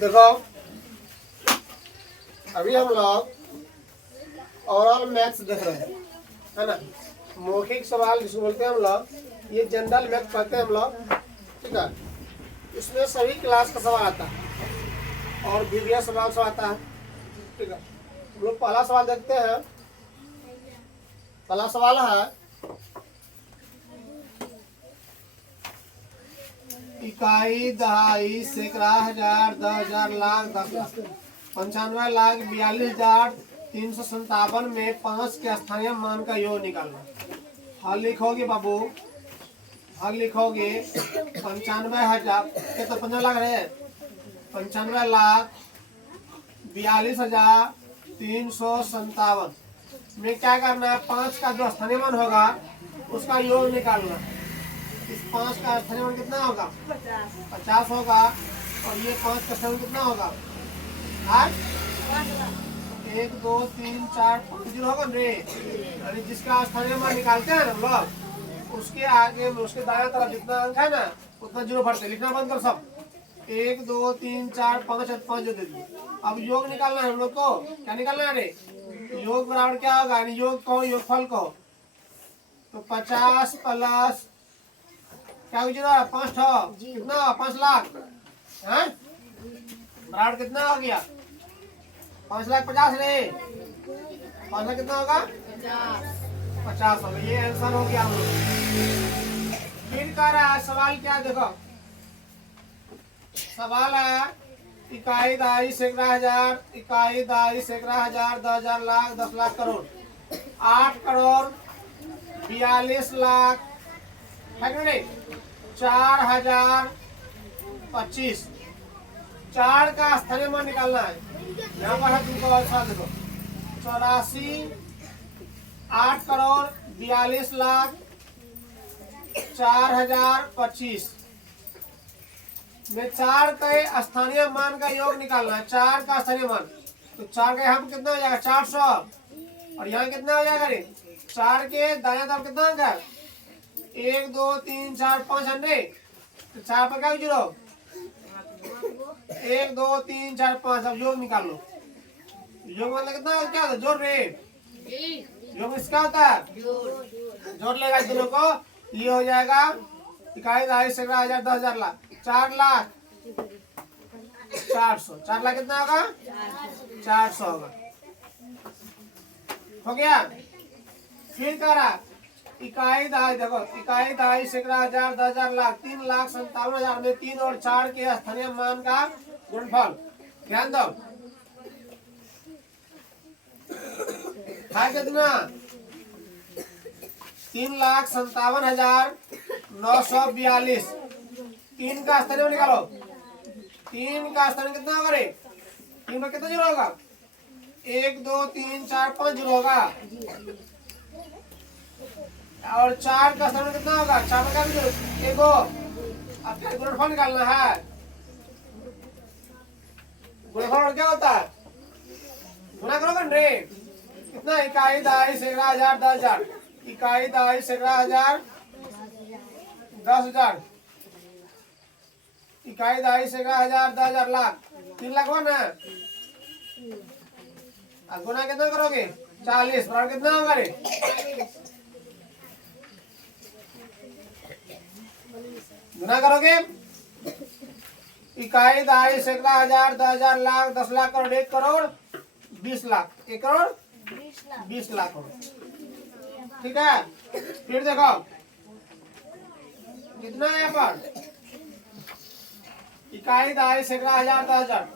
देखो अभी हम लोग ओरल मैथ्स देख रहे हैं, है ना। मौखिक सवाल जिसको बोलते हैं हम लोग, ये जनरल मैथ पढ़ते हैं हम लोग, ठीक है। इसमें सभी क्लास का सवाल आता है और विविध सवाल सब आता है, ठीक है। हम लोग पहला सवाल देखते हैं। पहला सवाल है इकाई, दहाई, सैकड़ा, हजार, 10,000, लाख, 10 लाख, 95 लाख 42,357 में 5 के स्थानीय मान का योग निकालना। हल लिखोगे बाबू, हल लिखोगे 95,000 के तो 50 लाख है, 95,42,357 में क्या करना है, 5 का जो स्थानीय मान होगा उसका योग निकालना। इस 5 का स्थानीय मान कितना होगा, 50 होगा, और ये 5 का स्थानीय मान कितना होगा, 8, 1 2 3 4 5 जीरो होगा रे। यानी जिसका स्थानीय मान निकालते हैं हम लोग, उसके आगे उसके दाएं तरफ जितना अंक है ना उतना जीरो भरते। लिखना बंद कर सब, 1 2 3 4 5 5 जो दे दिए। अब योग निकालना है हम लोग को। क्या निकालना है रे, योग बराबर क्या होगा, यानी योग कहो, योगफल कहो। तो 50 प्लस क्या हो जाएगा, 5 कितना, 5 लाख है, बराबर कितना हो गया, 5,50,000 रे। 5 लाख कितना होगा, 50 होगा। ये आंसर हो गया हम लोग। फिर कह रहा है सवाल क्या, देखो सवाल है इकाई, दहाई, सैकड़ा, हजार, इकाई, दहाई, सैकड़ा, हजार, 10,000, लाख, 10 लाख, करोड़, 8 करोड़ 42 लाख, 4,025। 4 का स्थानीय मान निकालना है। यहाँ पर है तुमको अच्छा देखो, 84, 8 करोड़ 42 लाख 4,025 में 4 के स्थानीय मान का योग निकालना है। 4 का स्थानीय मान, तो 4 का यहाँ पर कितना हो जाएगा, 400, और यहाँ कितना हो जाएगा रे, 4 के दायां तरफ कितना अंक है, 1 2 3 4 5 अन्य, तो 4 पर क्या जीरो, 1 2 3 4 5। अब योग निकाल लो। योग मतलब कितना, क्या होता है, जोड़ रे, योग इसका होता है, जोड़ लेगा इस दोनों को, ये हो जाएगा इकाई, दहाई, सैकड़ा, हजार, 10,000, लाख, 4 लाख 400। 4 लाख कितना होगा, 400 होगा, हो गया। फिर कह रहा इकाई, दहाई, देखो इकाई, दहाई, सैकड़ा, हजार, 10,000, लाख, 3,57,000 में 3 और 4 के स्थानीय मान का गुणनफल। ध्यान दो, है कितना, 3,57,942। 3 का स्थानीय मान निकालो। 3 का स्थानीय कितना होगा रे, 3 में कितना जीरो होगा, 1 2 3 4 5 जीरो होगा, और 4 का स्थानीय कितना होगा, 4 में क्या जीरो, एगो। अब क्या गुणनफल निकालना है। गुणनफल क्या होता है, गुणा करोगे रे, कितना, इकाई, दहाई, सैकड़ा, हजार, 10,000, इकाई, दहाई, सैकड़ा, हजार, 10,000, इकाई, दहाई, सैकड़ा, हजार, 10,000, लाख, 3 लाख हुआ ना। गुना कितना करोगे, 40, बराबर कितना होगा रे, गुना करोगे, इकाई, दहाई, सैकड़ा, हजार, 10,000, लाख, 10 लाख, करोड़, 1 करोड़ 20 लाख, 1 करोड़ 20 लाख हो, ठीक है। फिर देखो कितना है यहाँ पर, इकाई, दहाई, सैकड़ा, हजार, 10,000,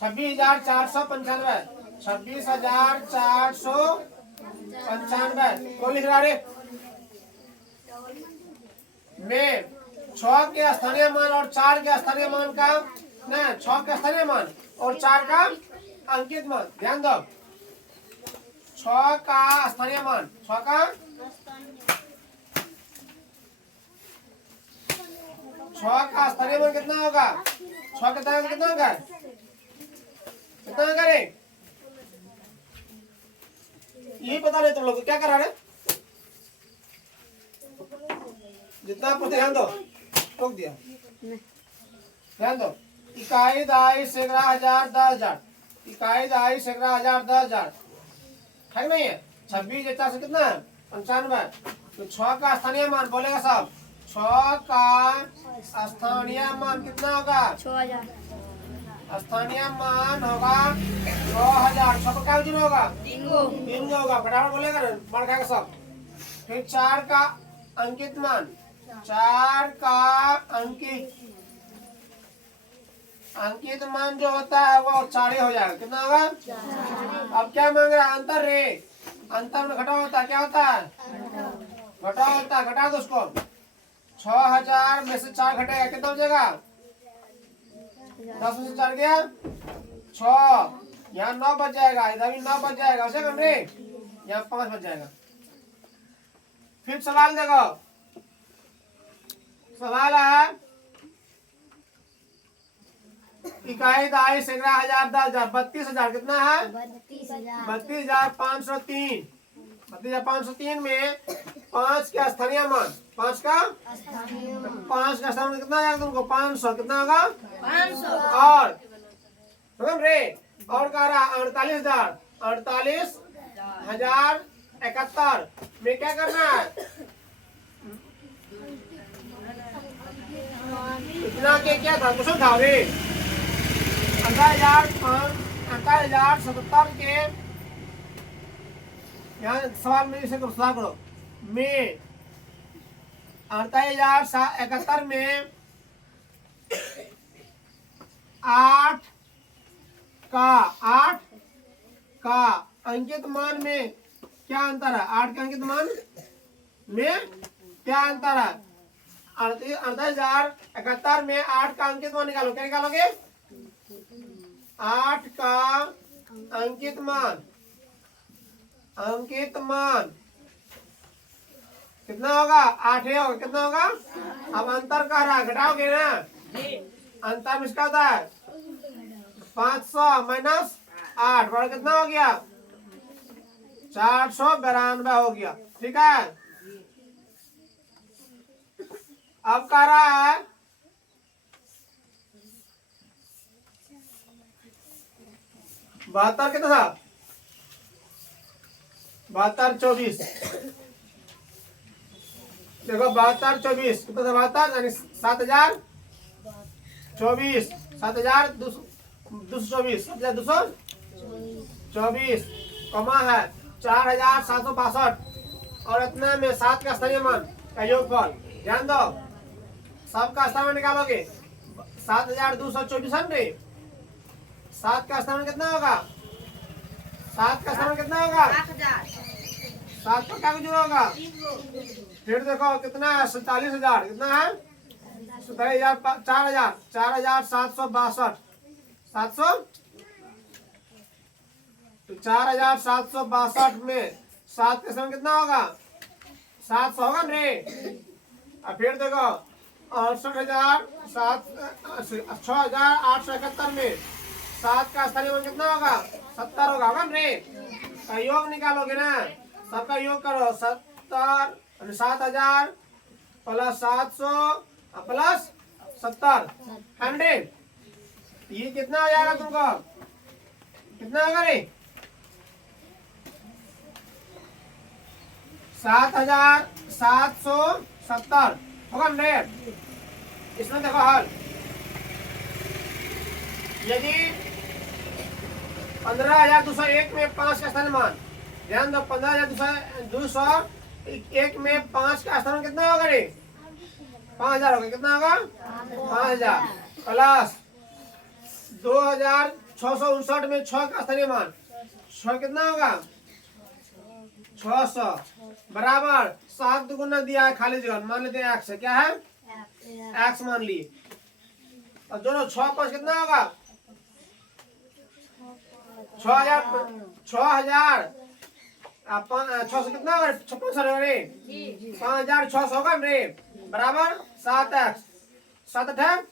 26,495, 26,495 को लिख रहा रे। में 6 के स्थानीय मान और 4 के स्थानीय मान का, न 6 के स्थानीय मान और 4 का अंकित मान। ध्यान दो, 6 का स्थानीय मान, 6 का 6 का स्थानीय मान कितना होगा, 6 का स्थानीय मान कितना होगा, कितना होगा रे, यही पता नहीं तुम लोग क्या कर रहा है। जितना पर ध्यान दो, रोक दिया, ध्यान दो। इकाई दहाई सैकड़ा हजार 10,000, इकाई दहाई सैकड़ा हजार 10,000, है नहीं है। 26 4 से कितना है 95। तो 6 का स्थानीय मान बोलेगा सब, 6 का स्थानीय मान कितना होगा 6,000। स्थानीय मान होगा 6,000। 6 का क्या होगा 3 होगा, फटाफट बोलेगा ना, बढ़ खाएगा सब। फिर 4 का अंकित मान, 4 का अंकित मान जो होता है वो 4 ही हो जाएगा। कितना होगा अब क्या मांग रहा है अंतर रे, अंतर में घटाव होता है, क्या होता है घटाव होता है, घटा दो उसको। 6,000 में से 4 घटेगा कितना हो जाएगा 10 में से 4 गया 6, यहाँ 9 बच जाएगा, इधर भी 9 बच जाएगा, उसे कम रे यहाँ 5 बच जाएगा। फिर सवाल देखो, सवाल है इकाई दहाई सैकड़ा हजार 10,000, 32,000 कितना है 32,503। 32,503 में 5 का स्थानीय मान, 5 का स्थानीय मान कितना आएगा तुमको 500, कितना होगा 500। और समझ रे, और कह रहा 48,000, 48,071 में क्या करना है, इतना के क्या था क्वेश्चन था रे, 48,077 के यहाँ सवाल में इसे सवाल करो में 48,071 में 8 का अंकित मान में क्या अंतर है, 8 के अंकित मान में क्या अंतर है। 48,071 में 8 का अंकित मान निकालो, क्या निकालोगे 8 का अंकित मान कितना होगा 8 ही होगा, कितना होगा। अब अंतर कह रहा है घटाओगे ना, अंतर में इसका होता है 500 माइनस 8 बड़ा कितना हो गया 492 हो गया, ठीक है। अब कह रहा है 72 कितना था 72 24, देखो 72 24 कितना था 72 यानी 7,024, 7,224, 7,224 कमा है 4,762 और इतना में 7 का स्थानीय मान का योगफल, ध्यान दो सबका स्थानीय मान निकालोगे 7,224 है रे, 7 का स्थानीय कितना होगा 7 का स्थानीय कितना होगा 7 पर क्या कुछ होगा। फिर देखो कितना है 47,000, कितना है 4,762 4,762 में 7 का स्थानीय कितना होगा 700 होगा रे। अब फिर देखो 6,871 में 7 का स्थानीय मान कितना होगा 70 होगा रे। योग निकालोगे ना, सबका योग करो 70 7,000 प्लस 700 प्लस 70 100, ये कितना आ जाएगा तुमको, कितना होगा रे 7,770 होगा 100। इसमें देखो हल, यदि 15,201 में 5 का स्थानीय मान, ध्यान दो 15,201 में 5 का स्थानीय कितना होगा रे 5,000 होगा, कितना होगा 5,000 प्लस 2,659 में 6 का स्थानीय मान 6 कितना होगा 600 बराबर 7 दुगुना दिया है खाली जगह, मान लेते हैं x है, क्या है x मान लिए। और दोनों 6 5 कितना होगा 6,000 600 कितना होगा 56 होगा रे 5,600 होगा रे बराबर 7x 7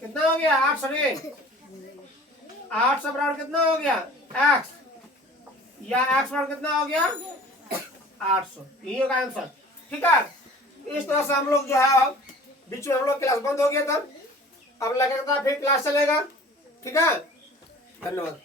कितना हो गया 800 रे, 800 बराबर कितना हो गया x, या x बराबर कितना हो गया 800, यही होगा आंसर, ठीक है। इस तरह से हम लोग जो है बीच में हम लोग क्लास बंद हो गया था, अब लगेगा फिर क्लास चलेगा। ठीक है, धन्यवाद।